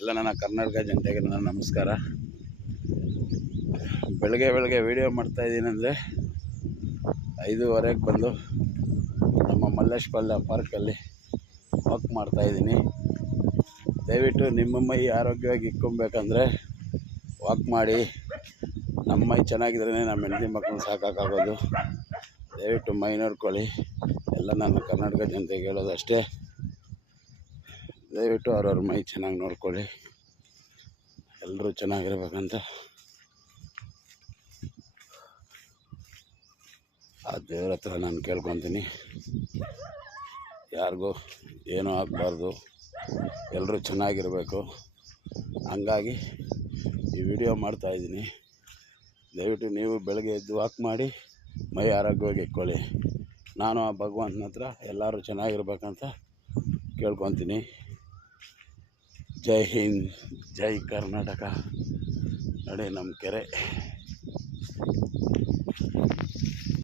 ಎಲ್ಲ ನನ್ನ ಕರ್ನಾಟಕ ಜನತೆಗೆ ನನ್ನ ನಮಸ್ಕಾರ. ಬೆಳಗ್ಗೆ ವೀಡಿಯೋ ಮಾಡ್ತಾಯಿದ್ದೀನಿ ಅಂದರೆ 5:15 ಬಂದು ನಮ್ಮ ಮಲ್ಲೇಶ್ಪಾಳ್ಯ ಪಾರ್ಕಲ್ಲಿ ವಾಕ್ ಮಾಡ್ತಾಯಿದ್ದೀನಿ. ದಯವಿಟ್ಟು ನಿಮ್ಮ ಮೈ ಆರೋಗ್ಯವಾಗಿ ಇಟ್ಕೊಬೇಕಂದ್ರೆ ವಾಕ್ ಮಾಡಿ. ನಮ್ಮ ಮೈ ಚೆನ್ನಾಗಿದ್ರೇ ನಮ್ಮ ಹೆಂಡತಿ ಮಕ್ಕಳನ್ನ ಸಾಕೋಕ್ಕಾಗೋದು. ದಯವಿಟ್ಟು ಮೈ ನೋಡ್ಕೊಳ್ಳಿ. ಎಲ್ಲ ನನ್ನ ಕರ್ನಾಟಕ ಜನತೆಗೆ ಹೇಳೋದು ಅಷ್ಟೇ, ದಯವಿಟ್ಟು ಅವ್ರವ್ರ ಮೈ ಚೆನ್ನಾಗಿ ನೋಡ್ಕೊಳ್ಳಿ. ಎಲ್ಲರೂ ಚೆನ್ನಾಗಿರ್ಬೇಕಂತ ಆ ದೇವ್ರ ಹತ್ರ ನಾನು ಕೇಳ್ಕೊತೀನಿ. ಯಾರಿಗೂ ಏನೂ ಆಗಬಾರ್ದು, ಎಲ್ಲರೂ ಚೆನ್ನಾಗಿರಬೇಕು. ಹಂಗಾಗಿ ಈ ವಿಡಿಯೋ ಮಾಡ್ತಾಯಿದ್ದೀನಿ. ದಯವಿಟ್ಟು ನೀವು ಬೆಳಗ್ಗೆ ಎದ್ದು ವಾಕ್ ಮಾಡಿ ಮೈ ಆರೋಗ್ಯವಾಗಿ ಇಟ್ಕೊಳ್ಳಿ. ನಾನು ಆ ಭಗವಂತನ ಹತ್ರ ಎಲ್ಲರೂ ಚೆನ್ನಾಗಿರ್ಬೇಕಂತ ಕೇಳ್ಕೊತೀನಿ. ಜೈ ಹಿಂದ್, ಜೈ ಕರ್ನಾಟಕ. ನೋಡಿ ನಮ್ಮ ಕೆರೆ.